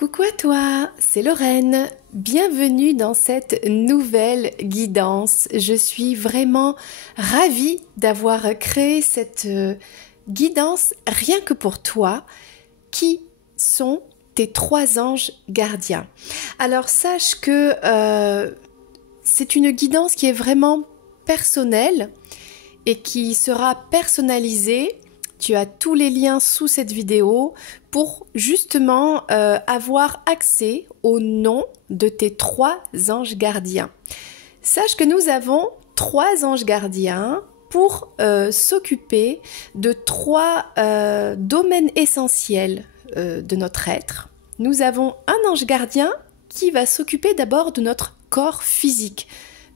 Coucou à toi, c'est Lorraine. Bienvenue dans cette nouvelle guidance. Je suis vraiment ravie d'avoir créé cette guidance rien que pour toi. Qui sont tes 3 anges gardiens? Alors sache que c'est une guidance qui est vraiment personnelle et qui sera personnalisée. Tu as tous les liens sous cette vidéo pour justement avoir accès au nom de tes 3 anges gardiens. Sache que nous avons 3 anges gardiens pour s'occuper de 3 domaines essentiels de notre être. Nous avons un ange gardien qui va s'occuper d'abord de notre corps physique,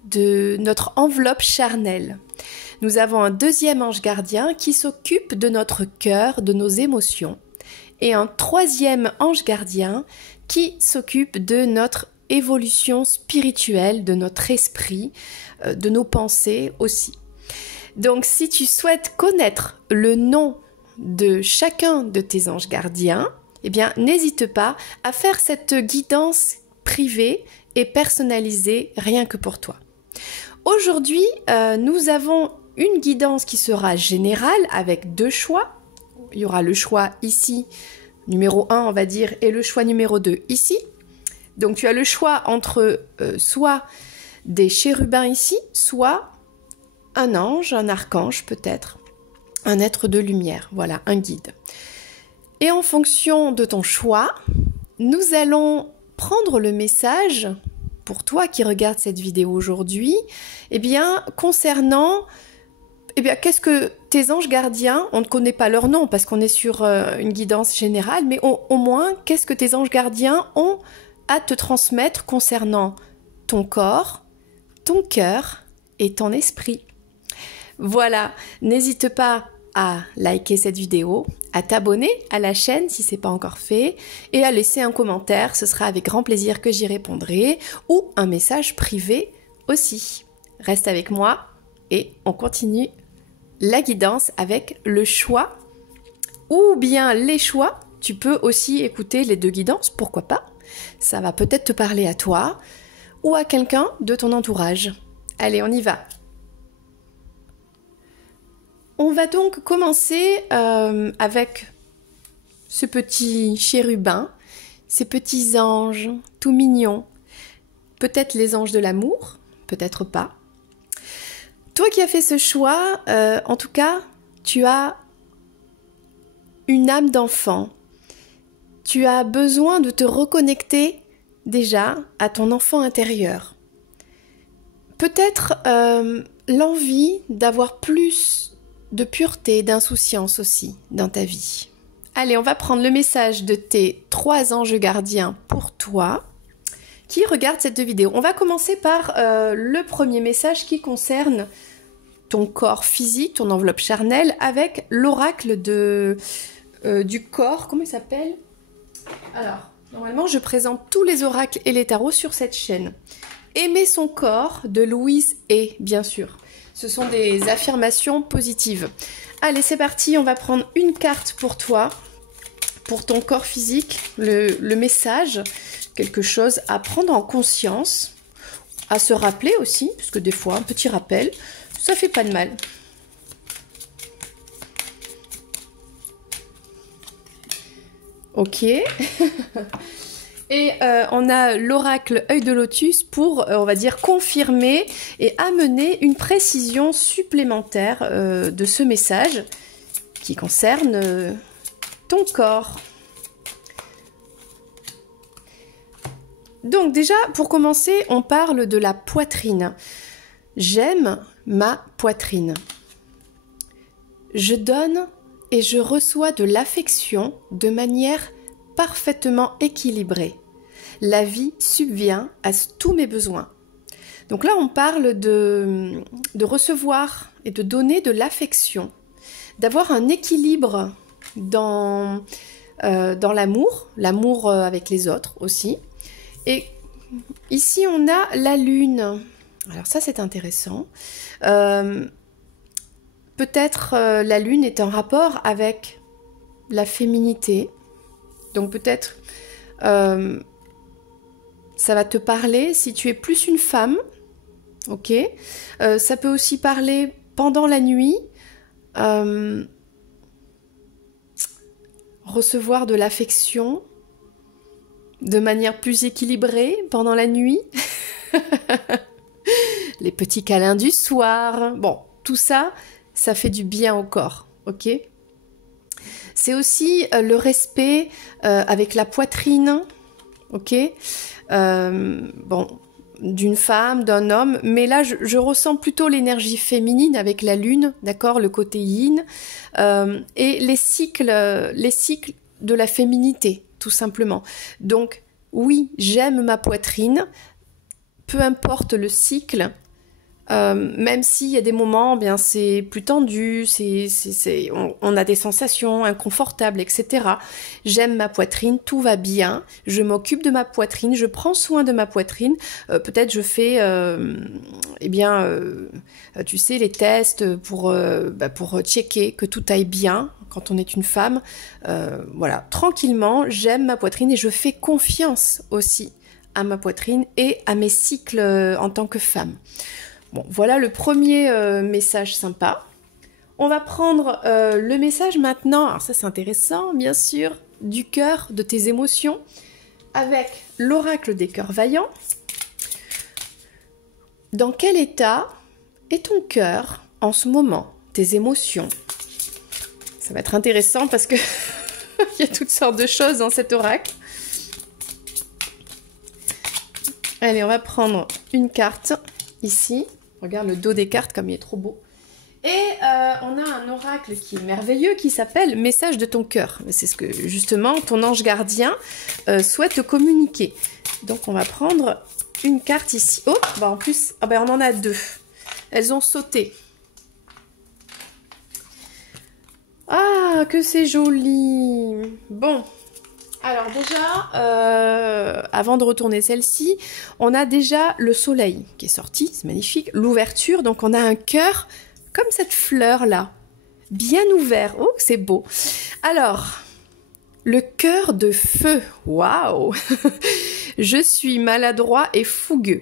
de notre enveloppe charnelle. Nous avons un deuxième ange gardien qui s'occupe de notre cœur, de nos émotions. Et un troisième ange gardien qui s'occupe de notre évolution spirituelle, de notre esprit, de nos pensées aussi. Donc si tu souhaites connaître le nom de chacun de tes anges gardiens, eh bien n'hésite pas à faire cette guidance privée et personnalisée rien que pour toi. Aujourd'hui, nous avons une guidance qui sera générale avec 2 choix. Il y aura le choix ici, numéro 1 on va dire, et le choix numéro 2 ici. Donc tu as le choix entre soit des chérubins ici, soit un ange, un archange peut-être, un être de lumière, voilà, un guide. Et en fonction de ton choix, nous allons prendre le message pour toi qui regarde cette vidéo aujourd'hui, eh bien, concernant, qu'est-ce que tes anges gardiens, on ne connaît pas leur nom parce qu'on est sur une guidance générale, mais au moins, qu'est-ce que tes anges gardiens ont à te transmettre concernant ton corps, ton cœur et ton esprit. Voilà, n'hésite pas à liker cette vidéo, à t'abonner à la chaîne si ce n'est pas encore fait et à laisser un commentaire, ce sera avec grand plaisir que j'y répondrai ou un message privé aussi. Reste avec moi et on continue la guidance avec le choix ou bien les choix. Tu peux aussi écouter les 2 guidances, pourquoi pas? Ça va peut-être te parler à toi ou à quelqu'un de ton entourage. Allez, on y va. On va donc commencer avec ce petit chérubin, ces petits anges tout mignons. Peut-être les anges de l'amour, peut-être pas. Toi qui as fait ce choix, en tout cas, tu as une âme d'enfant. Tu as besoin de te reconnecter déjà à ton enfant intérieur. Peut-être l'envie d'avoir plus de pureté, d'insouciance aussi dans ta vie. Allez, on va prendre le message de tes 3 anges gardiens pour toi qui regarde cette vidéo. On va commencer par le premier message qui concerne ton corps physique, ton enveloppe charnelle, avec l'oracle du corps. Comment il s'appelle? Alors, normalement, je présente tous les oracles et les tarots sur cette chaîne. Aimer son corps de Louise et bien sûr. Ce sont des affirmations positives. Allez, c'est parti, on va prendre une carte pour toi, pour ton corps physique, le message, quelque chose à prendre en conscience, à se rappeler aussi, parce que des fois, un petit rappel, ça fait pas de mal. Ok. Et on a l'oracle œil de lotus pour, on va dire, confirmer et amener une précision supplémentaire de ce message qui concerne ton corps. Donc déjà, pour commencer, on parle de la poitrine. J'aime ma poitrine. Je donne et je reçois de l'affection de manière parfaitement équilibrée. La vie subvient à tous mes besoins. Donc là, on parle de recevoir et de donner de l'affection, d'avoir un équilibre dans l'amour avec les autres aussi. Et ici, on a la lune. Alors ça, c'est intéressant. Peut-être la lune est en rapport avec la féminité. Donc peut-être Ça va te parler si tu es plus une femme, ok. Ça peut aussi parler pendant la nuit, recevoir de l'affection de manière plus équilibrée pendant la nuit, les petits câlins du soir, bon, tout ça, ça fait du bien au corps, ok. C'est aussi le respect avec la poitrine, ok. Bon, d'une femme, d'un homme, mais là je ressens plutôt l'énergie féminine avec la lune, d'accord, le côté yin, et les cycles de la féminité, tout simplement. Donc oui, j'aime ma poitrine, peu importe le cycle, même s'il y a des moments, bien c'est plus tendu, on a des sensations inconfortables, etc. J'aime ma poitrine, tout va bien, je m'occupe de ma poitrine, je prends soin de ma poitrine. Peut-être je fais, tu sais, les tests pour checker que tout aille bien quand on est une femme. Voilà, tranquillement, j'aime ma poitrine et je fais confiance aussi à ma poitrine et à mes cycles en tant que femme. Bon, voilà le premier message sympa. On va prendre le message maintenant, alors ça c'est intéressant, bien sûr, du cœur, de tes émotions, avec l'oracle des cœurs vaillants. Dans quel état est ton cœur en ce moment, tes émotions? Ça va être intéressant parce que il y a toutes sortes de choses dans cet oracle. Allez, on va prendre une carte ici. Regarde le dos des cartes comme il est trop beau. Et on a un oracle qui est merveilleux qui s'appelle Message de ton cœur. C'est ce que justement ton ange gardien souhaite te communiquer. Donc on va prendre une carte ici. Oh, bah en plus, on en a deux. Elles ont sauté. Ah, que c'est joli. Bon. Alors déjà, avant de retourner celle-ci, on a déjà le soleil qui est sorti, c'est magnifique, l'ouverture, donc on a un cœur comme cette fleur-là, bien ouvert, oh c'est beau. Alors, le cœur de feu, waouh. Je suis maladroit et fougueux,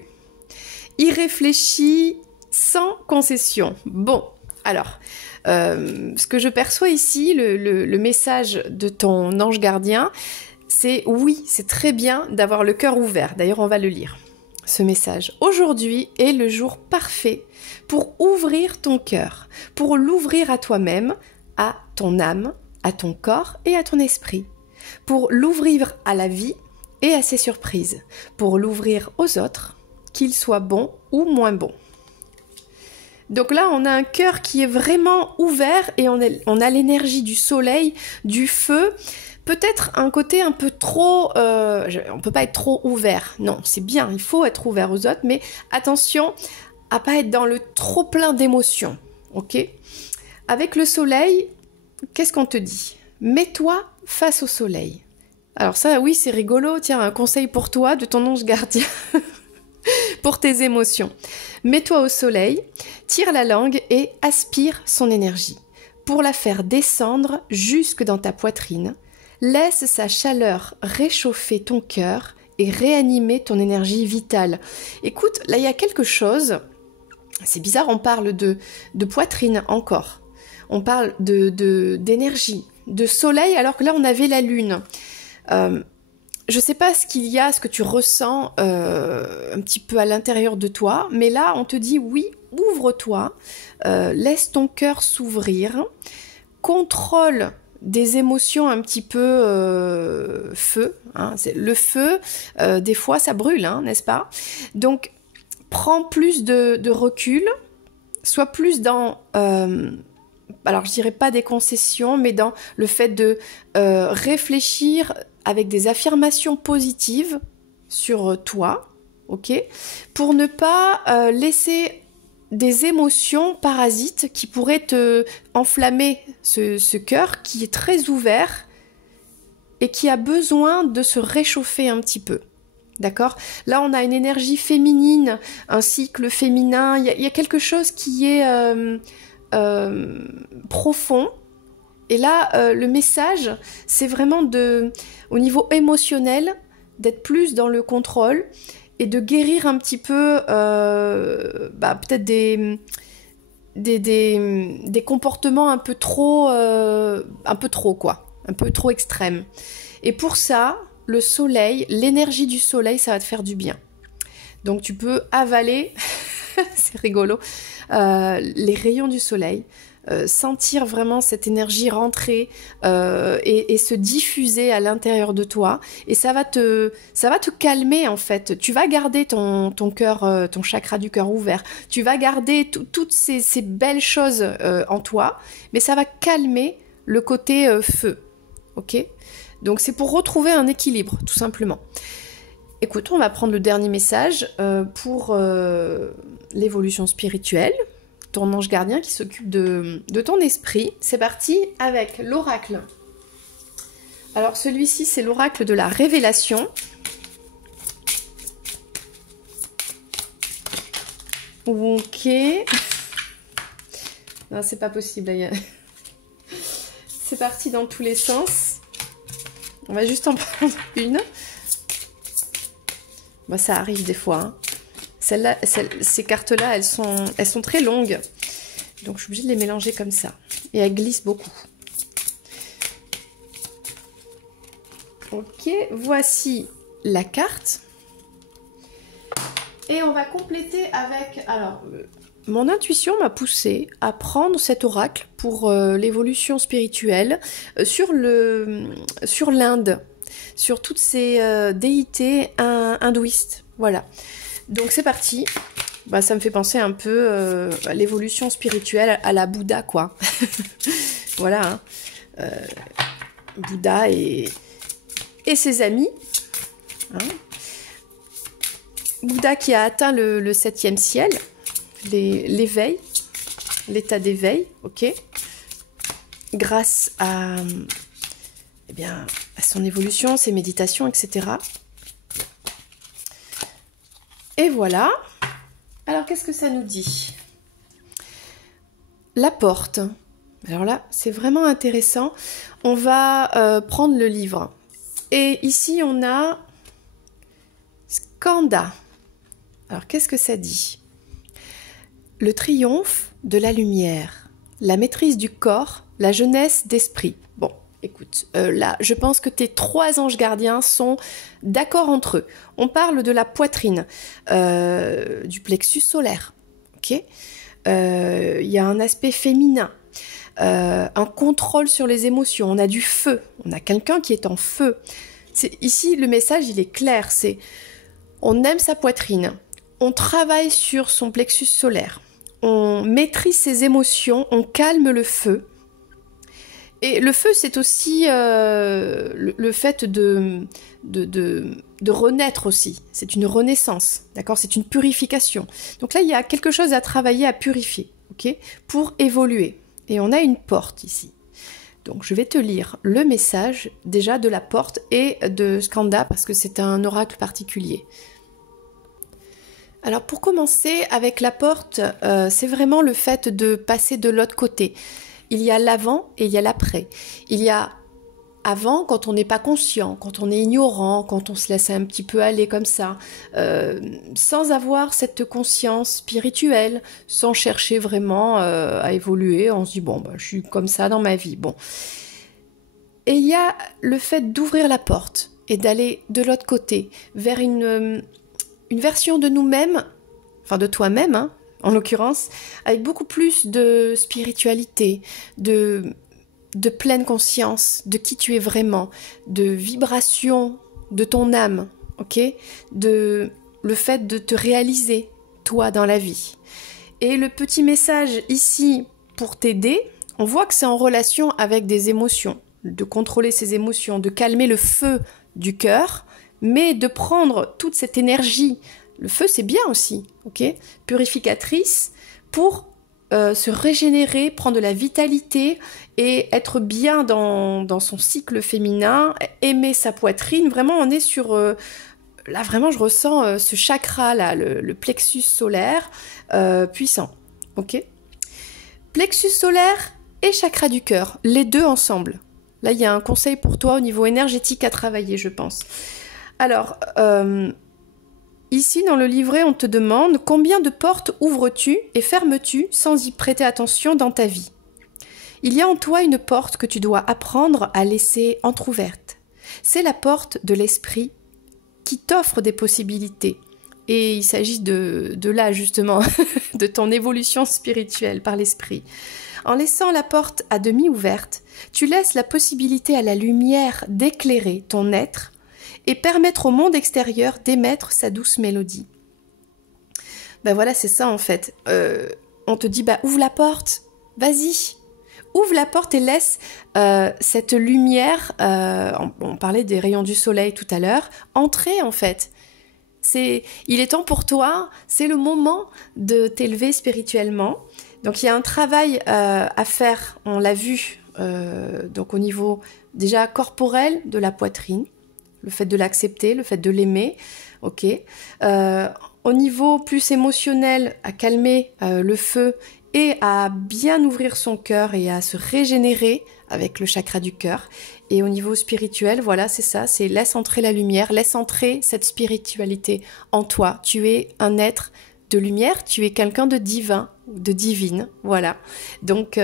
irréfléchi, sans concession. Bon, alors, ce que je perçois ici, le message de ton ange gardien, c'est oui, c'est très bien d'avoir le cœur ouvert. D'ailleurs, on va le lire, ce message. Aujourd'hui est le jour parfait pour ouvrir ton cœur, pour l'ouvrir à toi-même, à ton âme, à ton corps et à ton esprit, pour l'ouvrir à la vie et à ses surprises, pour l'ouvrir aux autres, qu'ils soient bons ou moins bons. Donc là, on a un cœur qui est vraiment ouvert et on a l'énergie du soleil, du feu. Peut-être un côté un peu trop... on peut pas être trop ouvert. Non, c'est bien, il faut être ouvert aux autres, mais attention à pas être dans le trop plein d'émotions, ok? Avec le soleil, qu'est-ce qu'on te dit? Mets-toi face au soleil. Alors ça, oui, c'est rigolo. Tiens, un conseil pour toi de ton ange gardien pour tes émotions. Mets-toi au soleil, tire la langue et aspire son énergie pour la faire descendre jusque dans ta poitrine. Laisse sa chaleur réchauffer ton cœur et réanimer ton énergie vitale. Écoute, là il y a quelque chose, c'est bizarre, on parle de poitrine encore. On parle d'énergie, de soleil, alors que là on avait la lune. Je sais pas ce qu'il y a, ce que tu ressens un petit peu à l'intérieur de toi, mais là on te dit oui, ouvre-toi, laisse ton cœur s'ouvrir, contrôle des émotions un petit peu feu, hein, le feu, des fois ça brûle, hein, n'est-ce pas? Donc prends plus de recul, sois plus dans, alors je dirais pas des concessions, mais dans le fait de réfléchir avec des affirmations positives sur toi, ok? Pour ne pas laisser des émotions parasites qui pourraient te enflammer ce cœur qui est très ouvert et qui a besoin de se réchauffer un petit peu. D'accord? Là, on a une énergie féminine, un cycle féminin. Il y a quelque chose qui est profond Et là, le message, c'est vraiment au niveau émotionnel, d'être plus dans le contrôle et de guérir un petit peu peut-être des comportements un peu trop extrêmes. Et pour ça, le soleil, l'énergie du soleil, ça va te faire du bien. Donc tu peux avaler, c'est rigolo, les rayons du soleil, sentir vraiment cette énergie rentrer et se diffuser à l'intérieur de toi, et ça va te calmer en fait. Tu vas garder ton cœur, ton chakra du cœur ouvert, tu vas garder toutes ces belles choses en toi, mais ça va calmer le côté feu, ok? Donc c'est pour retrouver un équilibre, tout simplement. Écoute, on va prendre le dernier message pour l'évolution spirituelle, ton ange gardien qui s'occupe de ton esprit. C'est parti avec l'oracle. Alors celui-ci, c'est l'oracle de la révélation. Ok. Non, c'est pas possible. C'est parti dans tous les sens. On va juste en prendre une. Bon, ça arrive des fois. Hein. Ces cartes-là, elles sont très longues. Donc, je suis obligée de les mélanger comme ça. Et elles glissent beaucoup. Ok, voici la carte. Et on va compléter avec... Alors, mon intuition m'a poussée à prendre cet oracle pour l'évolution spirituelle sur l'Inde, sur toutes ces déités hindouistes. Voilà. Donc c'est parti. Bah, ça me fait penser un peu à l'évolution spirituelle à la Bouddha, quoi. Voilà. Hein. Bouddha et ses amis. Hein. Bouddha qui a atteint le 7e ciel, l'éveil, l'état d'éveil, ok, grâce à, à son évolution, ses méditations, etc. Et voilà. Alors, qu'est-ce que ça nous dit? La porte. Alors là, c'est vraiment intéressant. On va prendre le livre. Et ici, on a Skanda. Alors, qu'est-ce que ça dit? Le triomphe de la lumière, la maîtrise du corps, la jeunesse d'esprit. Bon, écoute, là, je pense que tes 3 anges gardiens sont d'accord entre eux. On parle de la poitrine, du plexus solaire, ok? Il y a un aspect féminin, un contrôle sur les émotions, on a du feu, on a quelqu'un qui est en feu. Ici, le message, il est clair, c'est on aime sa poitrine, on travaille sur son plexus solaire, on maîtrise ses émotions, on calme le feu. Et le feu, c'est aussi le fait de renaître aussi. C'est une renaissance, d'accord? C'est une purification. Donc là, il y a quelque chose à travailler, à purifier, ok? Pour évoluer. Et on a une porte ici. Donc je vais te lire le message déjà de la porte et de Skanda parce que c'est un oracle particulier. Alors pour commencer avec la porte, c'est vraiment le fait de passer de l'autre côté. Il y a l'avant et il y a l'après. Il y a avant quand on n'est pas conscient, quand on est ignorant, quand on se laisse un petit peu aller comme ça, sans avoir cette conscience spirituelle, sans chercher vraiment à évoluer. On se dit bon, je suis comme ça dans ma vie. Bon. Et il y a le fait d'ouvrir la porte et d'aller de l'autre côté vers une version de nous-mêmes, enfin de toi-même, hein, en l'occurrence, avec beaucoup plus de spiritualité, de pleine conscience de qui tu es vraiment, de vibration de ton âme, ok, de le fait de te réaliser, toi, dans la vie. Et le petit message ici, pour t'aider, on voit que c'est en relation avec des émotions, de contrôler ses émotions, de calmer le feu du cœur, mais de prendre toute cette énergie. Le feu, c'est bien aussi, ok, purificatrice, pour se régénérer, prendre de la vitalité et être bien dans son cycle féminin, aimer sa poitrine. Vraiment, on est sur... là, vraiment, je ressens ce chakra-là, le plexus solaire puissant, ok. Plexus solaire et chakra du cœur, les deux ensemble. Là, il y a un conseil pour toi au niveau énergétique à travailler, je pense. Alors, ici, dans le livret, on te demande combien de portes ouvres-tu et fermes-tu sans y prêter attention dans ta vie. Il y a en toi une porte que tu dois apprendre à laisser entr'ouverte. C'est la porte de l'esprit qui t'offre des possibilités. Et il s'agit de là, justement, de ton évolution spirituelle par l'esprit. En laissant la porte à demi ouverte, tu laisses la possibilité à la lumière d'éclairer ton être et permettre au monde extérieur d'émettre sa douce mélodie. Ben voilà, c'est ça en fait. On te dit, ouvre la porte, vas-y. Ouvre la porte et laisse cette lumière, on parlait des rayons du soleil tout à l'heure, entrer en fait. Il est temps pour toi, c'est le moment de t'élever spirituellement. Donc il y a un travail à faire, on l'a vu, donc au niveau déjà corporel de la poitrine, le fait de l'accepter, le fait de l'aimer, ok. Au niveau plus émotionnel, à calmer le feu et à bien ouvrir son cœur et à se régénérer avec le chakra du cœur. Et au niveau spirituel, voilà, c'est ça, c'est laisse entrer la lumière, laisse entrer cette spiritualité en toi. Tu es un être de lumière, tu es quelqu'un de divin, de divine, voilà. Donc,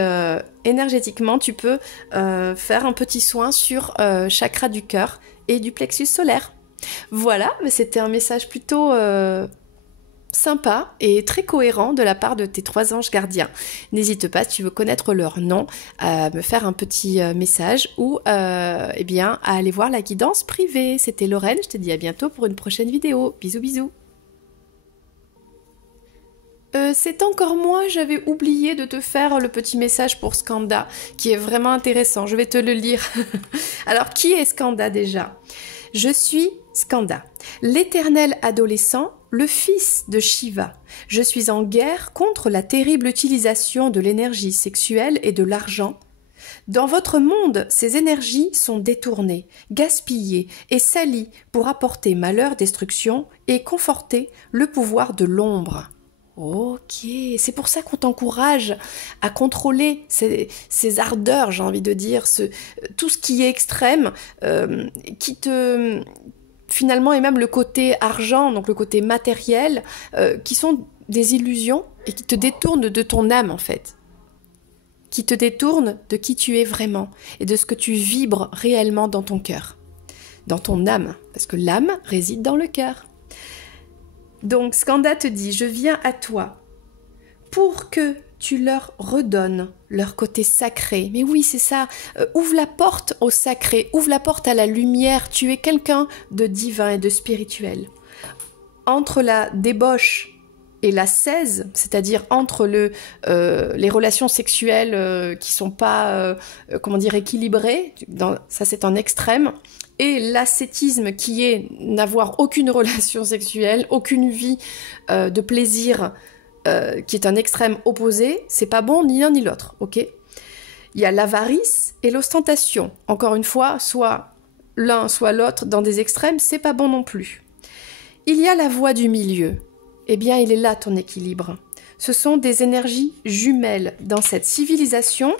énergétiquement, tu peux faire un petit soin sur chakra du cœur et du plexus solaire. Voilà, mais c'était un message plutôt sympa et très cohérent de la part de tes 3 anges gardiens. N'hésite pas, si tu veux connaître leur nom, à me faire un petit message ou à aller voir la guidance privée. C'était Lorraine, je te dis à bientôt pour une prochaine vidéo. Bisous bisous. C'est encore moi, j'avais oublié de te faire le petit message pour Skanda, qui est vraiment intéressant, je vais te le lire. Alors, qui est Skanda déjà ? Je suis Skanda, l'éternel adolescent, le fils de Shiva. Je suis en guerre contre la terrible utilisation de l'énergie sexuelle et de l'argent. Dans votre monde, ces énergies sont détournées, gaspillées et salies pour apporter malheur, destruction et conforter le pouvoir de l'ombre. Ok, c'est pour ça qu'on t'encourage à contrôler ces ardeurs, j'ai envie de dire, tout ce qui est extrême, qui te... Finalement, et même le côté argent, donc le côté matériel, qui sont des illusions et qui te détournent de ton âme, en fait. Qui te détournent de qui tu es vraiment et de ce que tu vibres réellement dans ton cœur, dans ton âme, parce que l'âme réside dans le cœur. Donc, Skanda te dit, je viens à toi pour que tu leur redonnes leur côté sacré. Mais oui, c'est ça. Ouvre la porte au sacré, ouvre la porte à la lumière. Tu es quelqu'un de divin et de spirituel. Entre la débauche et la cèse, c'est-à-dire entre les relations sexuelles qui sont pas, équilibrées, ça c'est un extrême, et l'ascétisme qui est n'avoir aucune relation sexuelle, aucune vie de plaisir, qui est un extrême opposé, c'est pas bon ni l'un ni l'autre, ok ? Il y a l'avarice et l'ostentation. Encore une fois, soit l'un, soit l'autre dans des extrêmes, c'est pas bon non plus. Il y a la voie du milieu. Eh bien, il est là ton équilibre. Ce sont des énergies jumelles dans cette civilisation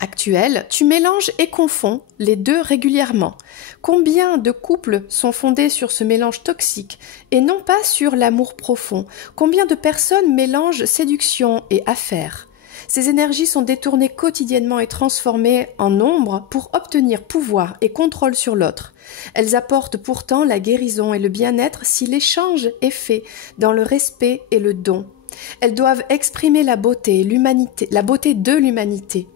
actuelle. Tu mélanges et confonds les deux régulièrement. Combien de couples sont fondés sur ce mélange toxique et non pas sur l'amour profond ? Combien de personnes mélangent séduction et affaires ? Ces énergies sont détournées quotidiennement et transformées en ombre pour obtenir pouvoir et contrôle sur l'autre. Elles apportent pourtant la guérison et le bien-être si l'échange est fait dans le respect et le don. Elles doivent exprimer la beauté, la beauté de l'humanité,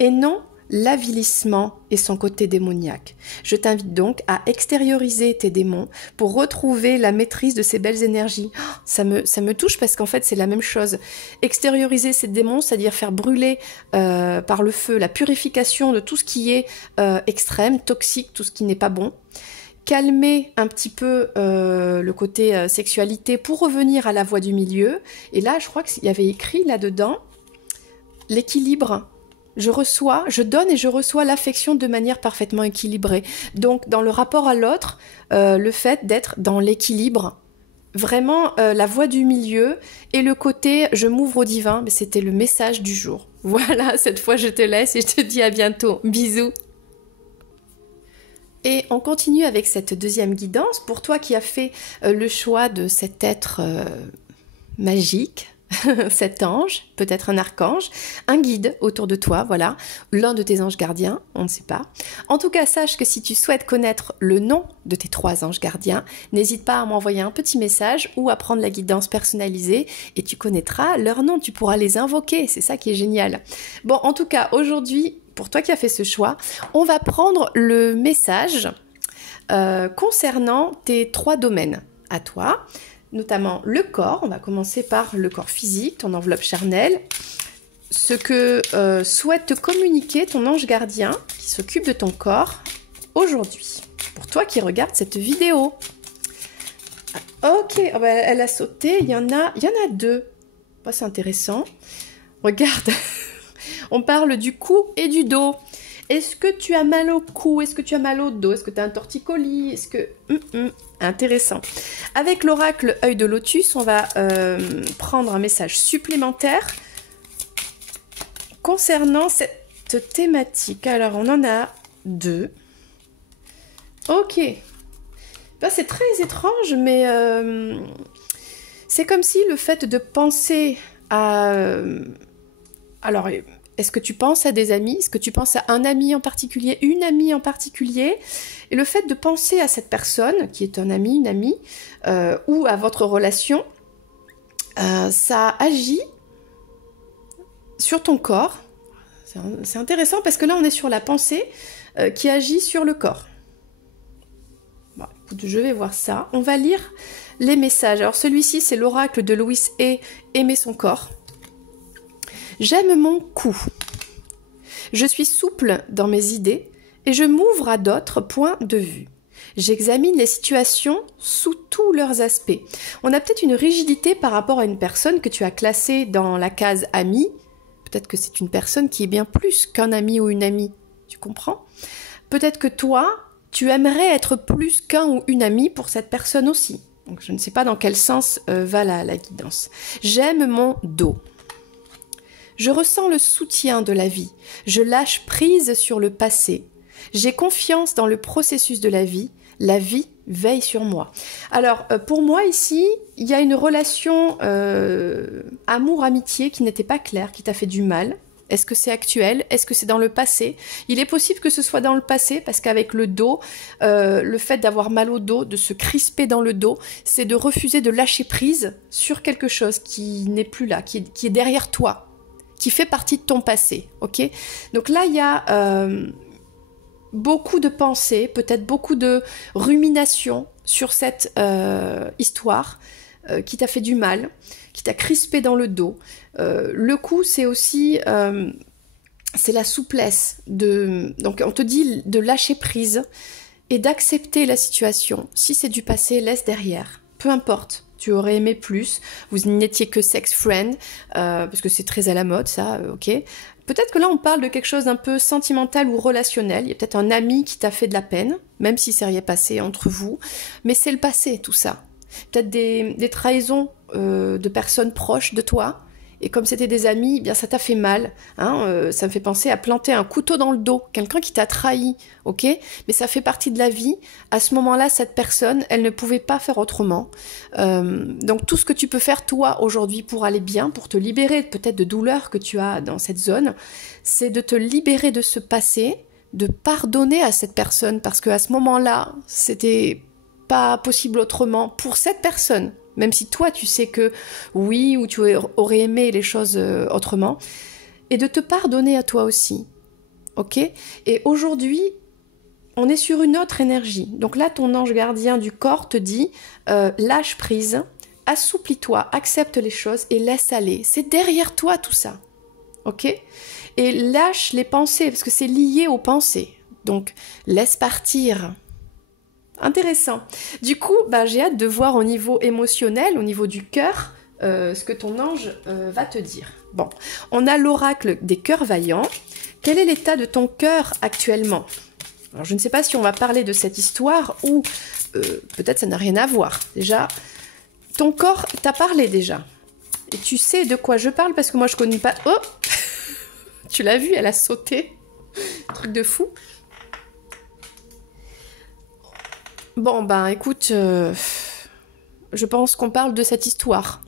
et non l'avilissement et son côté démoniaque. Je t'invite donc à extérioriser tes démons pour retrouver la maîtrise de ces belles énergies. Ça me touche parce qu'en fait c'est la même chose. Extérioriser ces démons, c'est-à-dire faire brûler par le feu la purification de tout ce qui est extrême, toxique, tout ce qui n'est pas bon. Calmer un petit peu le côté sexualité pour revenir à la voie du milieu. Et là, je crois qu'il y avait écrit là-dedans l'équilibre. Je donne et je reçois l'affection de manière parfaitement équilibrée. Donc, dans le rapport à l'autre, le fait d'être dans l'équilibre vraiment la voix du milieu et le côté je m'ouvre au divin, mais c'était le message du jour. Voilà, cette fois je te laisse et je te dis à bientôt. Bisous. Et on continue avec cette deuxième guidance. Pour toi qui as fait le choix de cet être magique, cet ange, peut-être un archange, un guide autour de toi, voilà, l'un de tes anges gardiens, on ne sait pas. En tout cas, sache que si tu souhaites connaître le nom de tes 3 anges gardiens, n'hésite pas à m'envoyer un petit message ou à prendre la guidance personnalisée et tu connaîtras leur nom, tu pourras les invoquer, c'est ça qui est génial. Bon, en tout cas, aujourd'hui, pour toi qui as fait ce choix, on va prendre le message concernant tes 3 domaines à toi, notamment le corps. On va commencer par le corps physique, ton enveloppe charnelle, ce que souhaite te communiquer ton ange gardien qui s'occupe de ton corps aujourd'hui. Pour toi qui regardes cette vidéo. Ok, oh ben, elle a sauté, il y en a 2. Oh, c'est intéressant. Regarde, on parle du cou et du dos. Est-ce que tu as mal au cou? Est-ce que tu as mal au dos? Est-ce que tu as un torticolis? Est-ce que... Intéressant. Avec l'oracle œil de lotus, on va prendre un message supplémentaire concernant cette thématique. Alors, on en a 2. Ok. Ben, c'est très étrange, mais c'est comme si le fait de penser à... alors... Est-ce que tu penses à des amis? Est-ce que tu penses à un ami en particulier, une amie en particulier? Et le fait de penser à cette personne, qui est un ami, une amie, ou à votre relation, ça agit sur ton corps. C'est intéressant parce que là, on est sur la pensée qui agit sur le corps. Bon, écoute, je vais voir ça. On va lire les messages. Alors celui-ci, c'est l'oracle de Louis A. Aimer son corps. J'aime mon cou. Je suis souple dans mes idées et je m'ouvre à d'autres points de vue. J'examine les situations sous tous leurs aspects. On a peut-être une rigidité par rapport à une personne que tu as classée dans la case ami. Peut-être que c'est une personne qui est bien plus qu'un ami ou une amie. Tu comprends? Peut-être que toi, tu aimerais être plus qu'un ou une amie pour cette personne aussi. Donc, je ne sais pas dans quel sens va la guidance. J'aime mon dos. Je ressens le soutien de la vie. Je lâche prise sur le passé. J'ai confiance dans le processus de la vie. La vie veille sur moi. Alors, pour moi ici, il y a une relation amour-amitié qui n'était pas claire, qui t'a fait du mal. Est-ce que c'est actuel? Est-ce que c'est dans le passé? Il est possible que ce soit dans le passé, parce qu'avec le dos, le fait d'avoir mal au dos, de se crisper dans le dos, c'est de refuser de lâcher prise sur quelque chose qui n'est plus là, qui est derrière toi, qui fait partie de ton passé, ok? Donc là, il y a beaucoup de pensées, peut-être beaucoup de ruminations sur cette histoire qui t'a fait du mal, qui t'a crispé dans le dos. Le coup, c'est aussi... c'est la souplesse. Donc on te dit de lâcher prise et d'accepter la situation. Si c'est du passé, laisse derrière. Peu importe. Tu aurais aimé plus, vous n'étiez que sex friend, parce que c'est très à la mode ça, ok. Peut-être que là on parle de quelque chose d'un peu sentimental ou relationnel, il y a peut-être un ami qui t'a fait de la peine, même si c'est rien passé entre vous, mais c'est le passé tout ça. Peut-être des trahisons de personnes proches de toi, et comme c'était des amis, eh bien ça t'a fait mal, hein, ça me fait penser à planter un couteau dans le dos, quelqu'un qui t'a trahi, ok? Mais ça fait partie de la vie, à ce moment-là, cette personne, elle ne pouvait pas faire autrement. Donc tout ce que tu peux faire toi aujourd'hui pour aller bien, pour te libérer peut-être de douleurs que tu as dans cette zone, c'est de te libérer de ce passé, de pardonner à cette personne, parce qu'à ce moment-là, c'était pas possible autrement pour cette personne. Même si toi, tu sais que oui, ou tu aurais aimé les choses autrement, et de te pardonner à toi aussi, ok? Et aujourd'hui, on est sur une autre énergie. Donc là, ton ange gardien du corps te dit, lâche prise, assouplis-toi, accepte les choses et laisse aller. C'est derrière toi tout ça, ok? Et lâche les pensées, parce que c'est lié aux pensées. Donc, laisse partir. Intéressant. Du coup, j'ai hâte de voir au niveau émotionnel, au niveau du cœur, ce que ton ange va te dire. Bon, on a l'oracle des cœurs vaillants. Quel est l'état de ton cœur actuellement? Alors, je ne sais pas si on va parler de cette histoire ou peut-être ça n'a rien à voir. Déjà, ton corps t'a parlé déjà. Et tu sais de quoi je parle parce que moi je connais pas... Oh tu l'as vu, elle a sauté. Truc de fou. Bon, ben écoute, je pense qu'on parle de cette histoire.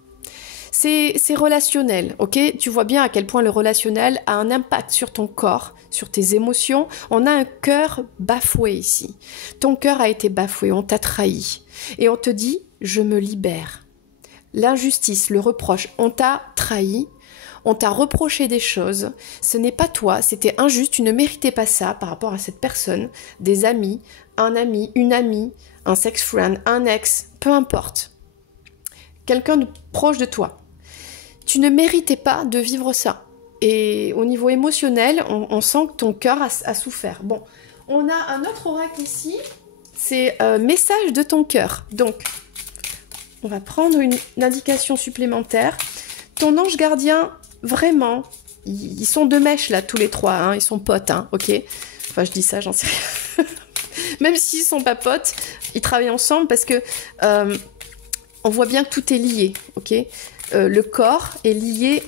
C'est relationnel, ok? Tu vois bien à quel point le relationnel a un impact sur ton corps, sur tes émotions. On a un cœur bafoué ici. Ton cœur a été bafoué, on t'a trahi. Et on te dit, je me libère. L'injustice, le reproche, on t'a trahi, on t'a reproché des choses. Ce n'est pas toi, c'était injuste, tu ne méritais pas ça par rapport à cette personne, des amis, un ami, une amie, un sex friend, un ex, peu importe. Quelqu'un de proche de toi. Tu ne méritais pas de vivre ça. Et au niveau émotionnel, on sent que ton cœur a souffert. Bon, on a un autre oracle ici, c'est message de ton cœur. Donc, on va prendre une indication supplémentaire. Ton ange gardien, vraiment, ils sont de mèche là, tous les trois, hein, ils sont potes, hein, ok? Enfin, je dis ça, j'en sais rien. Même s'ils sont pas potes, ils travaillent ensemble parce que on voit bien que tout est lié, ok? Le corps est lié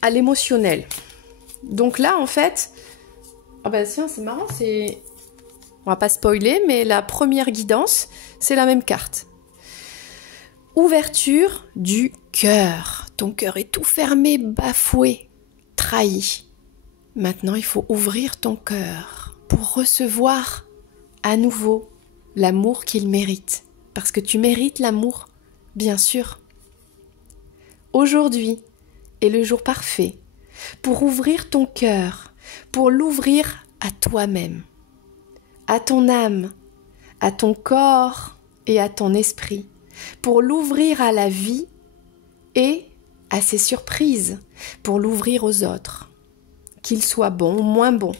à l'émotionnel. Donc là, en fait, ah bah tiens, c'est marrant, c'est... On va pas spoiler, mais la première guidance, c'est la même carte. Ouverture du cœur. Ton cœur est tout fermé, bafoué, trahi. Maintenant, il faut ouvrir ton cœur pour recevoir à nouveau l'amour qu'il mérite. Parce que tu mérites l'amour, bien sûr. Aujourd'hui est le jour parfait pour ouvrir ton cœur, pour l'ouvrir à toi-même, à ton âme, à ton corps et à ton esprit, pour l'ouvrir à la vie et à ses surprises, pour l'ouvrir aux autres, qu'ils soient bons ou moins bons.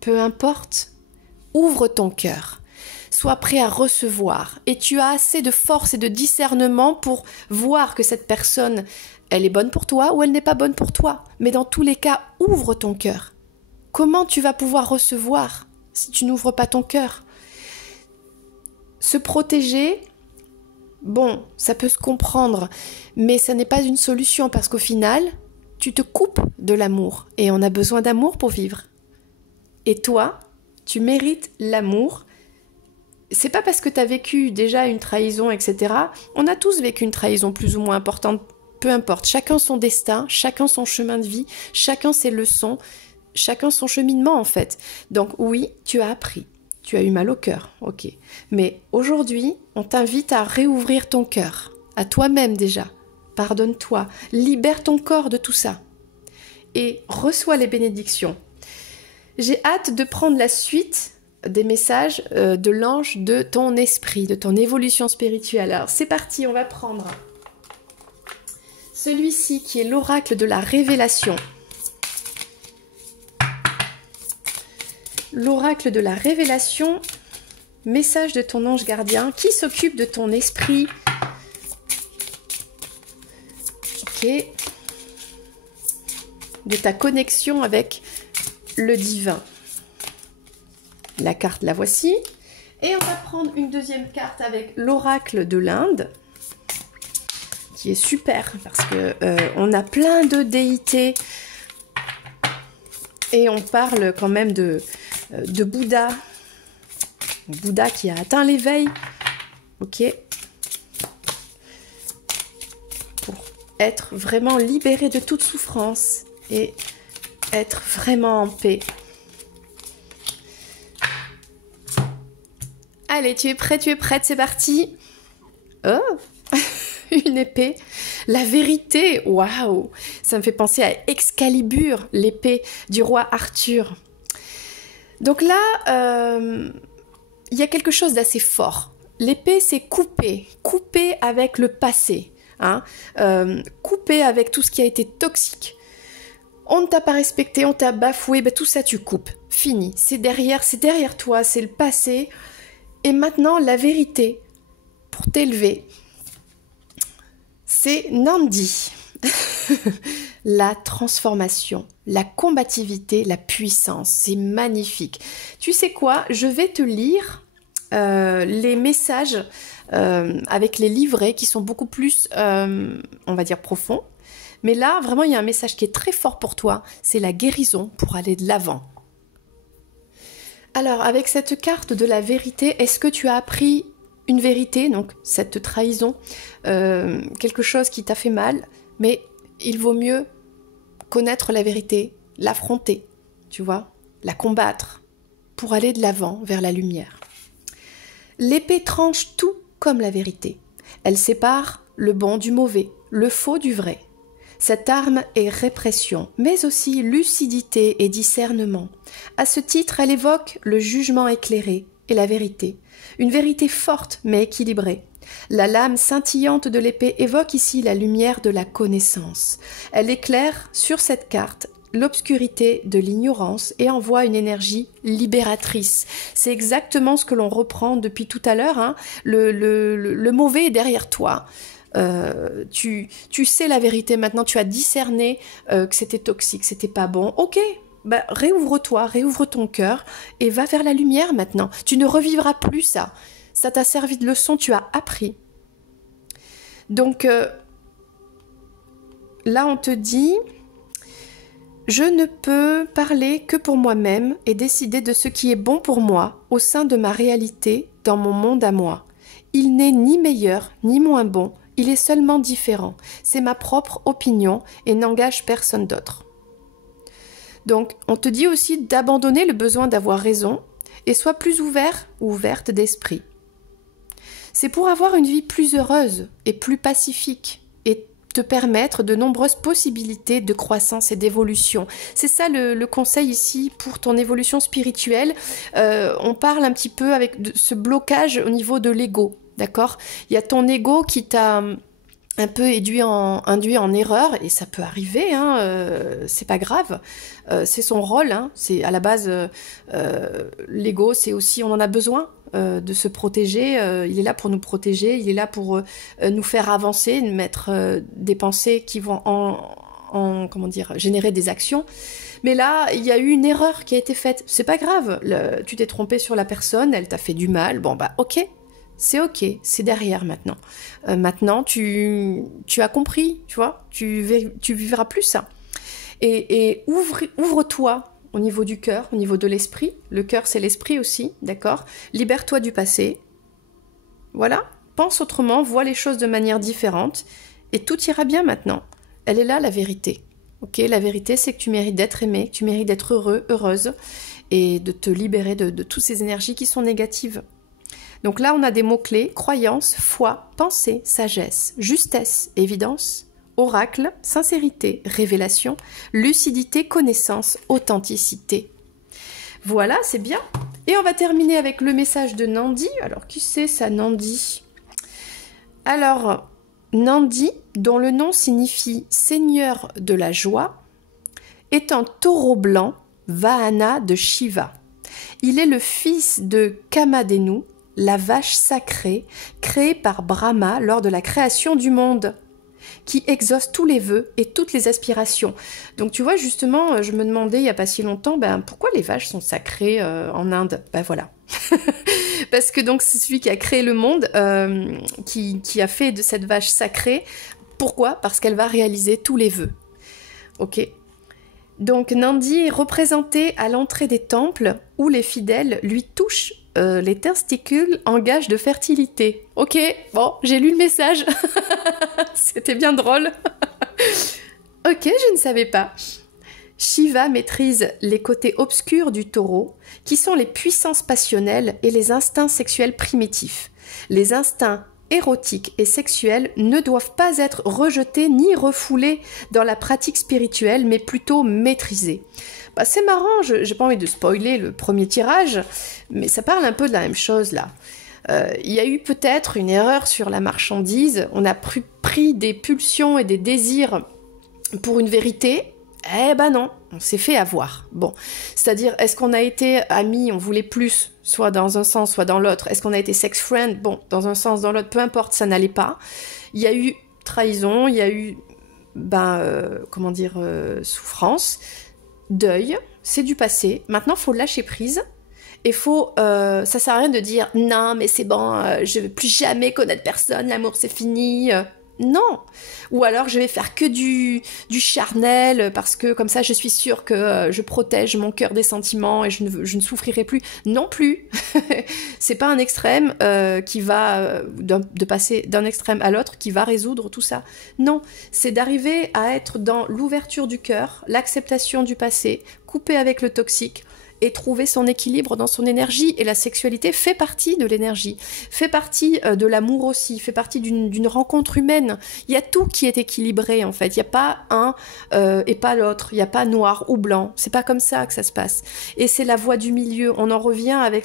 Peu importe, ouvre ton cœur. Sois prêt à recevoir et tu as assez de force et de discernement pour voir que cette personne, elle est bonne pour toi ou elle n'est pas bonne pour toi. Mais dans tous les cas, ouvre ton cœur. Comment tu vas pouvoir recevoir si tu n'ouvres pas ton cœur? Se protéger, bon, ça peut se comprendre, mais ça n'est pas une solution parce qu'au final, tu te coupes de l'amour et on a besoin d'amour pour vivre. Et toi, tu mérites l'amour. C'est pas parce que tu as vécu déjà une trahison, etc. On a tous vécu une trahison plus ou moins importante, peu importe. Chacun son destin, chacun son chemin de vie, chacun ses leçons, chacun son cheminement en fait. Donc oui, tu as appris, tu as eu mal au cœur, ok. Mais aujourd'hui, on t'invite à réouvrir ton cœur, à toi-même déjà. Pardonne-toi, libère ton corps de tout ça. Et reçois les bénédictions. J'ai hâte de prendre la suite des messages de l'ange de ton esprit, de ton évolution spirituelle. Alors c'est parti, on va prendre celui-ci qui est l'oracle de la révélation. L'oracle de la révélation, message de ton ange gardien qui s'occupe de ton esprit. Ok. De ta connexion avec le divin. La carte, la voici. Et on va prendre une deuxième carte avec l'oracle de l'Inde, qui est super parce que on a plein de déités et on parle quand même de Bouddha. Bouddha qui a atteint l'éveil. Ok. Pour être vraiment libéré de toute souffrance et être vraiment en paix. Allez, tu es prête, c'est parti. Oh, une épée. La vérité, waouh. Ça me fait penser à Excalibur, l'épée du roi Arthur. Donc là, il y a quelque chose d'assez fort. L'épée, c'est couper avec le passé, hein, couper avec tout ce qui a été toxique. On ne t'a pas respecté, on t'a bafoué, ben tout ça tu coupes. Fini, c'est derrière toi, c'est le passé. Et maintenant, la vérité, pour t'élever, c'est Nandi. La transformation, la combativité, la puissance, c'est magnifique. Tu sais quoi? Je vais te lire les messages avec les livrets qui sont beaucoup plus, on va dire, profonds. Mais là, vraiment, il y a un message qui est très fort pour toi, c'est la guérison pour aller de l'avant. Alors, avec cette carte de la vérité, est-ce que tu as appris une vérité, donc cette trahison, quelque chose qui t'a fait mal, mais il vaut mieux connaître la vérité, l'affronter, tu vois, la combattre, pour aller de l'avant vers la lumière. L'épée tranche tout comme la vérité. Elle sépare le bon du mauvais, le faux du vrai. Cette arme est répression, mais aussi lucidité et discernement. À ce titre, elle évoque le jugement éclairé et la vérité. Une vérité forte mais équilibrée. La lame scintillante de l'épée évoque ici la lumière de la connaissance. Elle éclaire sur cette carte l'obscurité de l'ignorance et envoie une énergie libératrice. C'est exactement ce que l'on reprend depuis tout à l'heure, hein. Le mauvais est derrière toi. Tu sais la vérité maintenant, tu as discerné que c'était toxique, c'était pas bon. Ok, bah, réouvre-toi, réouvre ton cœur et va vers la lumière maintenant. Tu ne revivras plus ça. Ça t'a servi de leçon, tu as appris. Donc là on te dit... Je ne peux parler que pour moi-même et décider de ce qui est bon pour moi au sein de ma réalité, dans mon monde à moi. Il n'est ni meilleur ni moins bon, il est seulement différent. C'est ma propre opinion et n'engage personne d'autre. Donc, on te dit aussi d'abandonner le besoin d'avoir raison et sois plus ouvert ou ouverte d'esprit. C'est pour avoir une vie plus heureuse et plus pacifique et te permettre de nombreuses possibilités de croissance et d'évolution. C'est ça le conseil ici pour ton évolution spirituelle. On parle un petit peu avec ce blocage au niveau de l'ego, d'accord ? Il y a ton ego qui t'a un peu induit en erreur, et ça peut arriver, hein, c'est pas grave, c'est son rôle, hein, c'est à la base, l'ego, c'est aussi, on en a besoin de se protéger, il est là pour nous protéger, il est là pour nous faire avancer, nous mettre des pensées qui vont comment dire, générer des actions. Mais là, il y a eu une erreur qui a été faite, c'est pas grave, tu t'es trompé sur la personne, elle t'a fait du mal, bon bah ok, c'est derrière maintenant. Maintenant, tu as compris, tu vois, tu vivras plus ça. Et ouvre-toi au niveau du cœur, au niveau de l'esprit. Le cœur, c'est l'esprit aussi, d'accord ? Libère-toi du passé. Voilà, pense autrement, vois les choses de manière différente, et tout ira bien maintenant. Elle est là, la vérité. Ok, la vérité, c'est que tu mérites d'être aimé, que tu mérites d'être heureux, heureuse, et de te libérer de toutes ces énergies qui sont négatives. Donc là, on a des mots-clés, croyance, foi, pensée, sagesse, justesse, évidence, oracle, sincérité, révélation, lucidité, connaissance, authenticité. Voilà, c'est bien. Et on va terminer avec le message de Nandi. Alors, qui c'est ça, Nandi ? Alors, Nandi, dont le nom signifie Seigneur de la joie, est un taureau blanc, Vahana de Shiva. Il est le fils de Kamadhenu, la vache sacrée, créée par Brahma lors de la création du monde, qui exauce tous les vœux et toutes les aspirations. Donc tu vois, justement, je me demandais il n'y a pas si longtemps, pourquoi les vaches sont sacrées en Inde ? Voilà. Parce que donc c'est celui qui a créé le monde, qui a fait de cette vache sacrée. Pourquoi ? Parce qu'elle va réaliser tous les vœux. Ok ? Donc Nandi est représenté à l'entrée des temples où les fidèles lui touchent les testicules en gage de fertilité. Ok, bon, j'ai lu le message. C'était bien drôle. Ok, je ne savais pas. Shiva maîtrise les côtés obscurs du taureau, qui sont les puissances passionnelles et les instincts sexuels primitifs. Les instincts érotiques et sexuels ne doivent pas être rejetés ni refoulés dans la pratique spirituelle, mais plutôt maîtrisés. C'est marrant, j'ai pas envie de spoiler le premier tirage, mais ça parle un peu de la même chose là. Il y a eu peut-être une erreur sur la marchandise, on a pris des pulsions et des désirs pour une vérité. Eh ben non, on s'est fait avoir. Bon, c'est-à-dire, est-ce qu'on a été amis, on voulait plus, soit dans un sens, soit dans l'autre. Est-ce qu'on a été sex friend ? Bon, dans un sens, dans l'autre, peu importe, ça n'allait pas. Il y a eu trahison, il y a eu, souffrance, deuil, c'est du passé. Maintenant, il faut lâcher prise Ça sert à rien de dire non, mais c'est bon, je veux plus jamais connaître personne, l'amour c'est fini. Non. Ou alors je vais faire que du charnel parce que comme ça je suis sûre que je protège mon cœur des sentiments et je ne souffrirai plus. Non plus. C'est pas un extrême qui va de passer d'un extrême à l'autre qui va résoudre tout ça. Non, c'est d'arriver à être dans l'ouverture du cœur, l'acceptation du passé, couper avec le toxique, et trouver son équilibre dans son énergie. Et la sexualité fait partie de l'énergie, fait partie de l'amour aussi, fait partie d'une rencontre humaine. Il y a tout qui est équilibré en fait. Il n'y a pas un et pas l'autre. Il n'y a pas noir ou blanc. C'est pas comme ça que ça se passe. Et c'est la voie du milieu. On en revient avec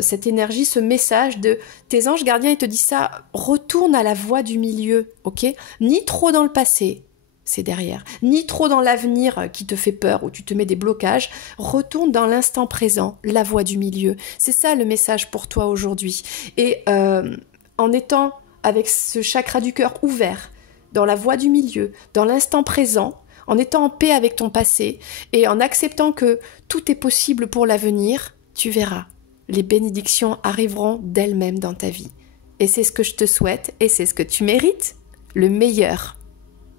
cette énergie, ce message de tes anges gardiens. Ils te disent ça. Retourne à la voie du milieu, ok? Ni trop dans le passé. C'est derrière. Ni trop dans l'avenir qui te fait peur ou tu te mets des blocages. Retourne dans l'instant présent, la voie du milieu. C'est ça le message pour toi aujourd'hui. Et en étant avec ce chakra du cœur ouvert, dans la voie du milieu, dans l'instant présent, en étant en paix avec ton passé et en acceptant que tout est possible pour l'avenir, tu verras. Les bénédictions arriveront d'elles-mêmes dans ta vie. Et c'est ce que je te souhaite et c'est ce que tu mérites, le meilleur.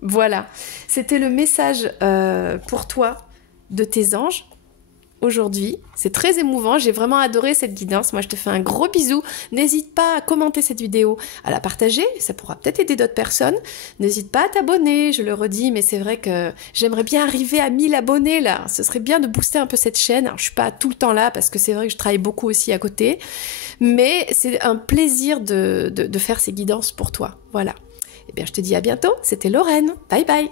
Voilà, c'était le message pour toi de tes anges aujourd'hui. C'est très émouvant, j'ai vraiment adoré cette guidance. Moi, je te fais un gros bisou. N'hésite pas à commenter cette vidéo, à la partager, ça pourra peut-être aider d'autres personnes. N'hésite pas à t'abonner, je le redis, mais c'est vrai que j'aimerais bien arriver à 1000 abonnés là. Ce serait bien de booster un peu cette chaîne. Alors, je suis pas tout le temps là parce que c'est vrai que je travaille beaucoup aussi à côté, mais c'est un plaisir de faire ces guidances pour toi. Voilà. Eh bien, je te dis à bientôt. C'était Lorraine. Bye bye.